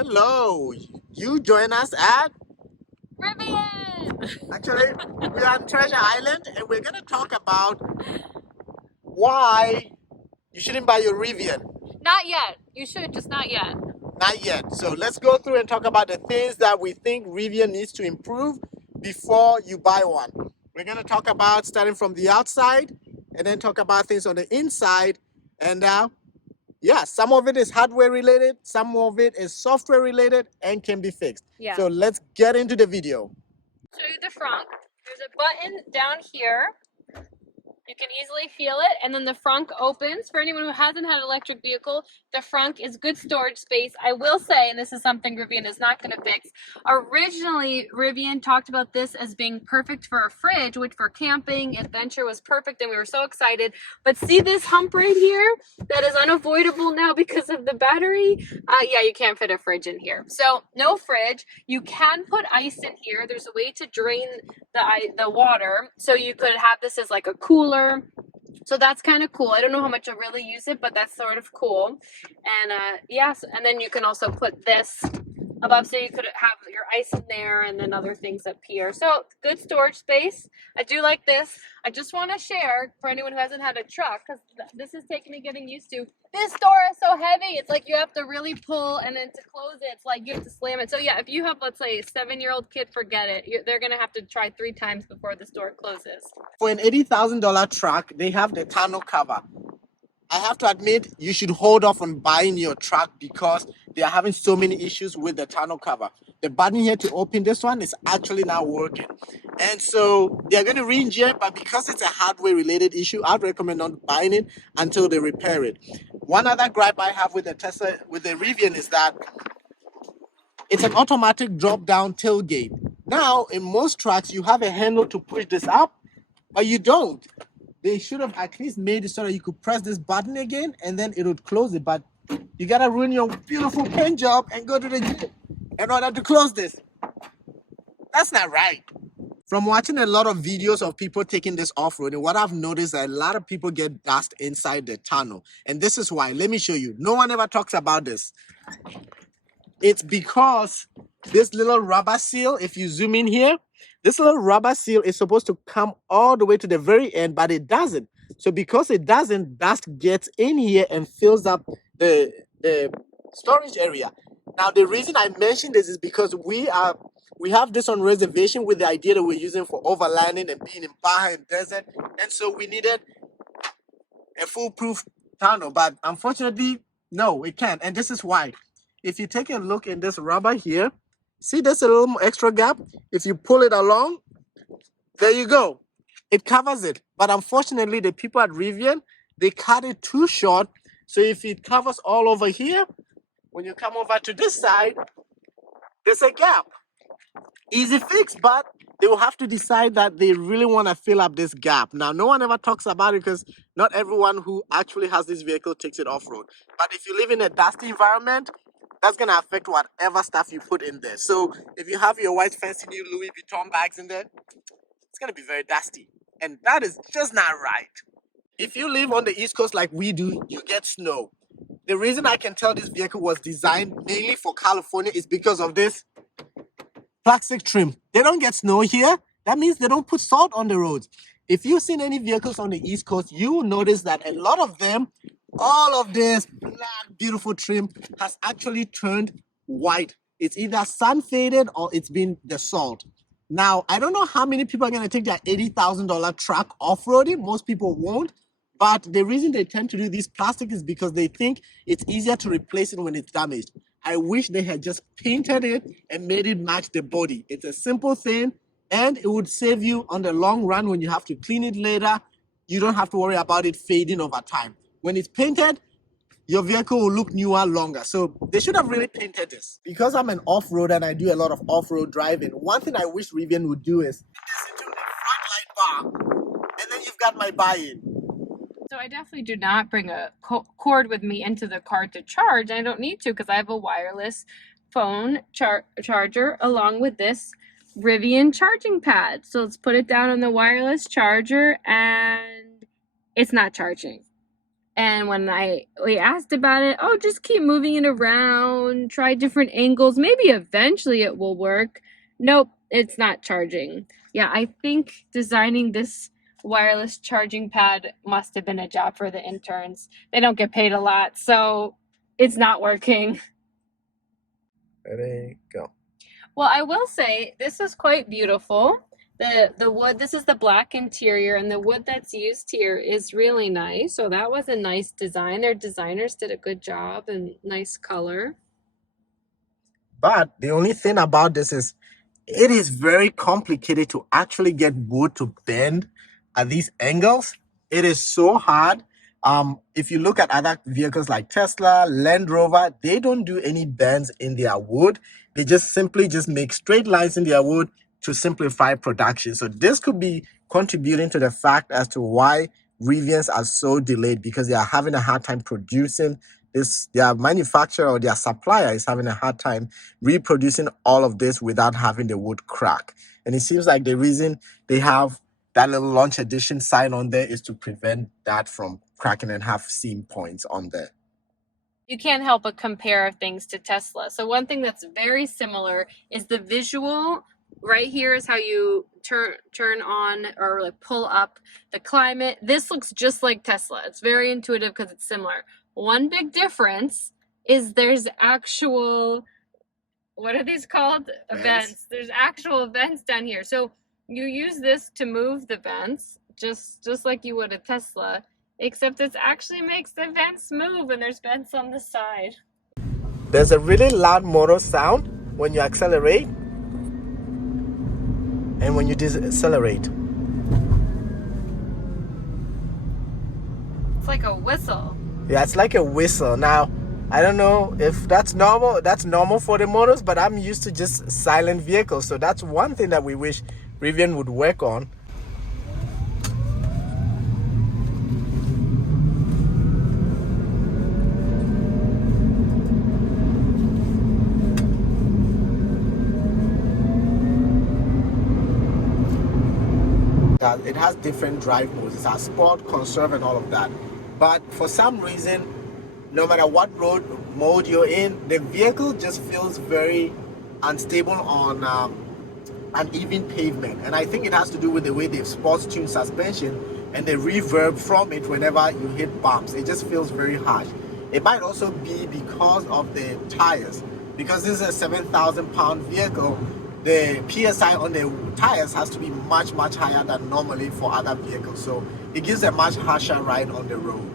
Hello, you join us at Rivian! actually we are on Treasure Island and we're gonna talk about why you shouldn't buy your Rivian. Not yet. You should, just not yet. Not yet. So let's go through and talk about the things that we think Rivian needs to improve before you buy one. We're gonna talk about starting from the outside and then talk about things on the inside. And yeah, some of it is hardware related, some of it is software related and can be fixed. Yeah. So let's get into the video. Show you the front. There's a button down here. You can easily feel it, and then the front opens. For anyone who hasn't had an electric vehicle, the front is good storage space. I will say, and this is something Rivian is not going to fix, originally Rivian talked about this as being perfect for a fridge, which for camping, adventure was perfect, and we were so excited. But see this hump right here? That is unavoidable now because of the battery. Yeah, you can't fit a fridge in here. So no fridge. You can put ice in here. There's a way to drain the water, so you could have this as like a cooler. So that's kind of cool. I don't know how much I really use it, but that's sort of cool. And yes, and then you can also put this above, so you could have your ice in there and then other things up here. So good storage space. I do like this. I just want to share for anyone who hasn't had a truck, because this is taking me getting used to. This door is so heavy. It's like you have to really pull, and then to close it, it's like you have to slam it. So yeah, if you have, let's say, a 7-year-old kid, forget it. They're going to have to try 3 times before this door closes. For an $80,000 truck, they have the tonneau cover. I have to admit, you should hold off on buying your truck because they are having so many issues with the tonneau cover. The button here to open this one is actually not working. And so they're going to re-engineer it, but because it's a hardware related issue, I'd recommend not buying it until they repair it. One other gripe I have with the Tesla, with the Rivian, is that it's an automatic drop-down tailgate. Now, in most trucks, you have a handle to push this up, but you don't. They should have at least made it so that you could press this button again and then it would close it. But you gotta ruin your beautiful paint job and go to the gym in order to close this. That's not right. From watching a lot of videos of people taking this off-roading, what I've noticed is that a lot of people get dust inside the tunnel. And this is why. Let me show you. No one ever talks about this. It's because this little rubber seal, if you zoom in here, this little rubber seal is supposed to come all the way to the very end, but it doesn't. So because it doesn't, dust gets in here and fills up the storage area. Now, the reason I mention this is because we have this on reservation with the idea that we're using for overlanding and being in Baja and desert. And so we needed a foolproof tunnel, but unfortunately, no, it can't. And this is why. If you take a look in this rubber here, see there's a little extra gap? If you pull it along, there you go. It covers it. But unfortunately, the people at Rivian, they cut it too short. So if it covers all over here, when you come over to this side, there's a gap. Easy fix, but they will have to decide that they really want to fill up this gap. Now, no one ever talks about it because not everyone who actually has this vehicle takes it off-road. But if you live in a dusty environment, that's going to affect whatever stuff you put in there. So if you have your white fancy new Louis Vuitton bags in there, it's going to be very dusty. And that is just not right. If you live on the East Coast like we do, you get snow. The reason I can tell this vehicle was designed mainly for California is because of this plastic trim. They don't get snow here. That means they don't put salt on the roads. If you've seen any vehicles on the East Coast, you will notice that a lot of them, all of this black, beautiful trim has actually turned white. It's either sun faded or it's been the salt. Now, I don't know how many people are going to take their $80,000 truck off-roading. Most people won't. But the reason they tend to do this plastic is because they think it's easier to replace it when it's damaged. I wish they had just painted it and made it match the body. It's a simple thing, and it would save you on the long run when you have to clean it later. You don't have to worry about it fading over time. When it's painted, your vehicle will look newer longer. So they should have really painted this. Because I'm an off-roader and I do a lot of off-road driving, one thing I wish Rivian would do is put this into the front light bar, and then you've got my buy-in. So I definitely do not bring a cord with me into the car to charge. I don't need to because I have a wireless phone charger along with this Rivian charging pad. So let's put it down on the wireless charger and it's not charging. And when we asked about it, oh, just keep moving it around, try different angles. Maybe eventually it will work. Nope, it's not charging. Yeah, I think designing this wireless charging pad must have been a job for the interns. They don't get paid a lot, so it's not working. Ready, go. Well, I will say this is quite beautiful. The wood, this is the black interior, and the wood that's used here is really nice. So that was a nice design. Their designers did a good job and nice color. But the only thing about this is it is very complicated to actually get wood to bend at these angles. It is so hard. If you look at other vehicles like Tesla, Land Rover, they don't do any bends in their wood. They just simply just make straight lines in their wood to simplify production. So this could be contributing to the fact as to why Rivians are so delayed, because they are having a hard time producing this. Their manufacturer or their supplier is having a hard time reproducing all of this without having the wood crack. And it seems like the reason they have that little launch edition sign on there is to prevent that from cracking and have seam points on there. You can't help but compare things to Tesla. So one thing that's very similar is the visual. Right here is how you turn on or like pull up the climate. This looks just like Tesla. It's very intuitive because it's similar. One big difference is there's actual, what are these called? Vents. There's actual vents down here. So you use this to move the vents, just like you would a Tesla, except it actually makes the vents move, and there's vents on the side. There's a really loud motor sound when you accelerate and when you decelerate. It's like a whistle. Yeah, it's like a whistle. Now, I don't know if that's normal. That's normal for the motors, but I'm used to just silent vehicles. So that's one thing that we wish Rivian would work on. It has different drive modes. It has sport, conserve, and all of that. But for some reason, no matter what road mode you're in, the vehicle just feels very unstable on uneven pavement. And I think it has to do with the way they've sports tuned suspension and the reverb from it whenever you hit bumps. It just feels very harsh. It might also be because of the tires. Because this is a 7,000 pound vehicle, the PSI on the tires has to be much higher than normally for other vehicles. So it gives a much harsher ride on the road.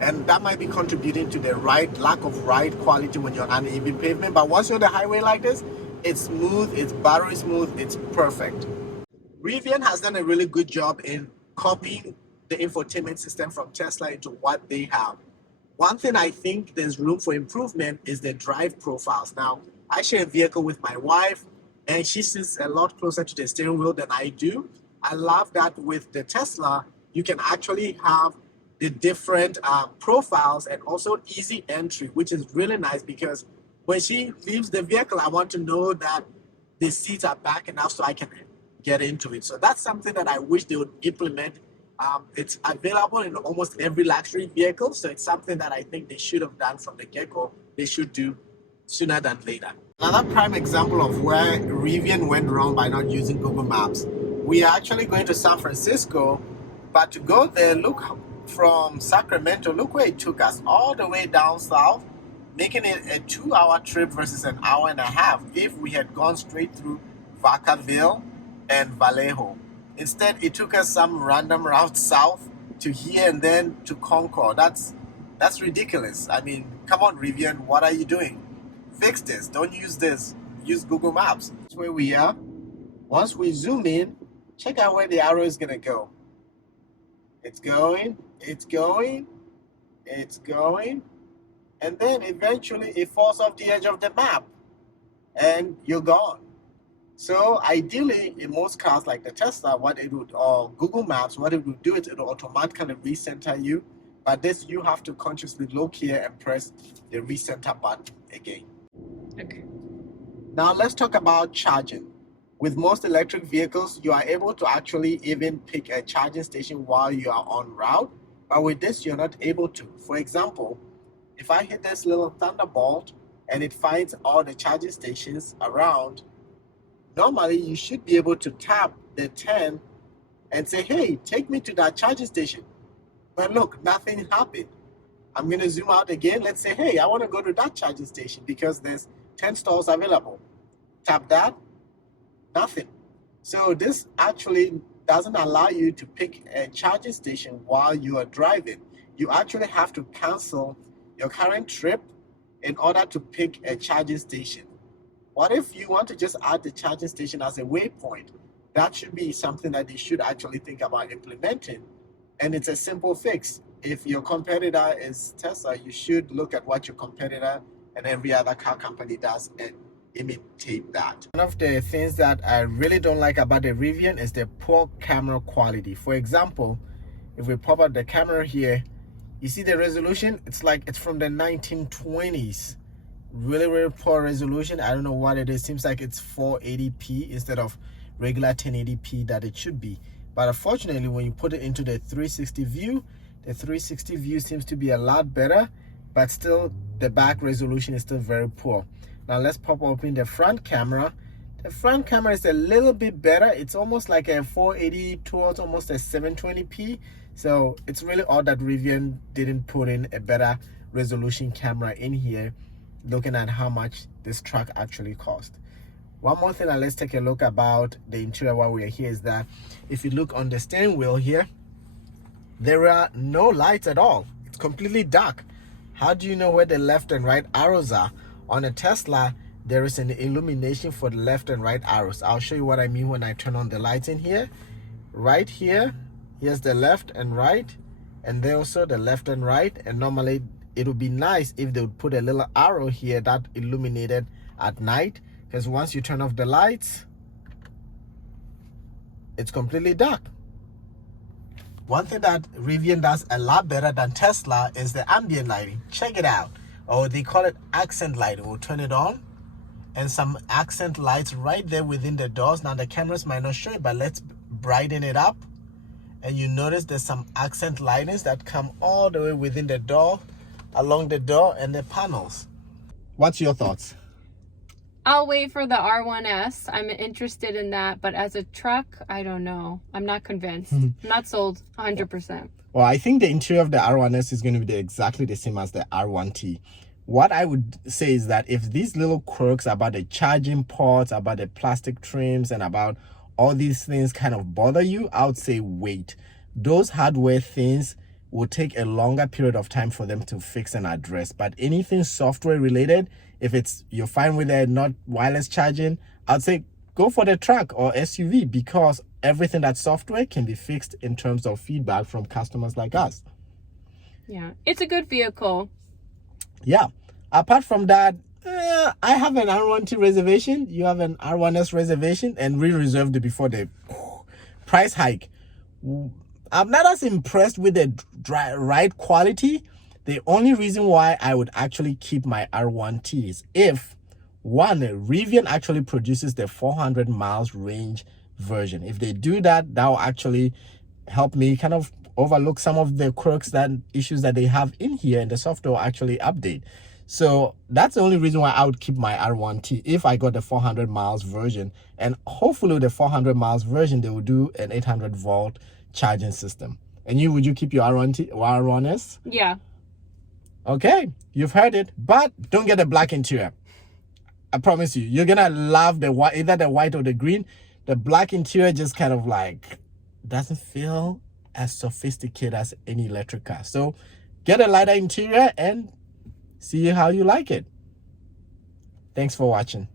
And that might be contributing to the lack of ride quality when you're on uneven pavement. But once you're on the highway like this, it's smooth, it's buttery smooth, it's perfect. Rivian has done a really good job in copying the infotainment system from Tesla into what they have. One thing I think there's room for improvement is the drive profiles. Now, I share a vehicle with my wife, and she sits a lot closer to the steering wheel than I do. I love that with the Tesla, you can actually have the different profiles and also easy entry, which is really nice because when she leaves the vehicle, I want to know that the seats are back enough so I can get into it. So that's something that I wish they would implement. It's available in almost every luxury vehicle, so it's something that I think they should have done from the get-go. They should do sooner than later. Another prime example of where Rivian went wrong by not using Google Maps. We are actually going to San Francisco, but to go there, look from Sacramento, look where it took us, all the way down south, making it a 2-hour trip versus an hour and a half if we had gone straight through Vacaville and Vallejo. Instead, it took us some random route south to here and then to Concord. That's ridiculous. I mean, come on, Rivian, what are you doing? Fix this. Don't use this. Use Google Maps. That's where we are. Once we zoom in, check out where the arrow is going to go. It's going, it's going, it's going, and then eventually it falls off the edge of the map and you're gone. So ideally, in most cars like the Tesla, what it would, or Google Maps, what it would do is it will automatically recenter you. But this, you have to consciously look here and press the recenter button again. Okay. Now let's talk about charging. With most electric vehicles, you are able to actually even pick a charging station while you are en route. But with this, you're not able to. For example, if I hit this little thunderbolt and it finds all the charging stations around, normally you should be able to tap the 10 and say, hey, take me to that charging station. But look, nothing happened. I'm going to zoom out again. Let's say, hey, I want to go to that charging station because there's 10 stalls available. Tap that, nothing. So this actually doesn't allow you to pick a charging station while you are driving. You actually have to cancel your current trip in order to pick a charging station. What if you want to just add the charging station as a waypoint? That should be something that you should actually think about implementing. And it's a simple fix. If your competitor is Tesla, you should look at what your competitor and every other car company does and imitate that. One of the things that I really don't like about the Rivian is the poor camera quality. For example, if we pop up the camera here, you see the resolution? It's like it's from the 1920s. Really poor resolution. I don't know what it is. Seems like it's 480p instead of regular 1080p that it should be. But unfortunately, when you put it into the 360 view, the 360 view seems to be a lot better, but still the back resolution is still very poor. Now let's pop open the front camera. The front camera is a little bit better. It's almost like a 480 towards almost a 720p. So it's really odd that Rivian didn't put in a better resolution camera in here, looking at how much this truck actually cost. One more thing, and let's take a look about the interior while we're here, is that if you look on the steering wheel here, there are no lights at all. It's completely dark. How do you know where the left and right arrows are? On a Tesla, there is an illumination for the left and right arrows. I'll show you what I mean when I turn on the lights in here. Right here, here's the left and right, and then also the left and right. And normally it would be nice if they would put a little arrow here that illuminated at night, because once you turn off the lights, it's completely dark. One thing that Rivian does a lot better than Tesla is the ambient lighting. Check it out. Oh, they call it accent lighting. We'll turn it on, and some accent lights right there within the doors. Now the cameras might not show it, but let's brighten it up. And you notice there's some accent lightings that come all the way within the door, along the door and the panels. What's your thoughts? I'll wait for the R1S. I'm interested in that, but as a truck, I don't know. I'm not convinced. I'm not sold 100%. Well, I think the interior of the R1S is going to be exactly the same as the R1T. What I would say is that if these little quirks about the charging ports, about the plastic trims, and about all these things kind of bother you, I would say wait. Those hardware things will take a longer period of time for them to fix and address. But anything software related, if you're fine with it, not wireless charging, I'd say go for the truck or SUV, because everything that's software can be fixed in terms of feedback from customers like us. Yeah, it's a good vehicle. Yeah. Apart from that, I have an R1T reservation. You have an R1S reservation, and we reserved it before the price hike. I'm not as impressed with the ride quality. The only reason why I would actually keep my R1T is if, one, Rivian actually produces the 400 miles range version. If they do that, that will actually help me kind of overlook some of the quirks, that issues that they have in here, and the software will actually update. So that's the only reason why I would keep my R1T if I got the 400 miles version. And hopefully with the 400 miles version, they will do an 800 volt charging system. And would you keep your R1T or R1S? Yeah. Okay, you've heard it, but don't get the black interior. I promise you, you're gonna love the white, either the white or the green. The black interior just kind of like doesn't feel as sophisticated as any electric car. So get a lighter interior and see how you like it. Thanks for watching.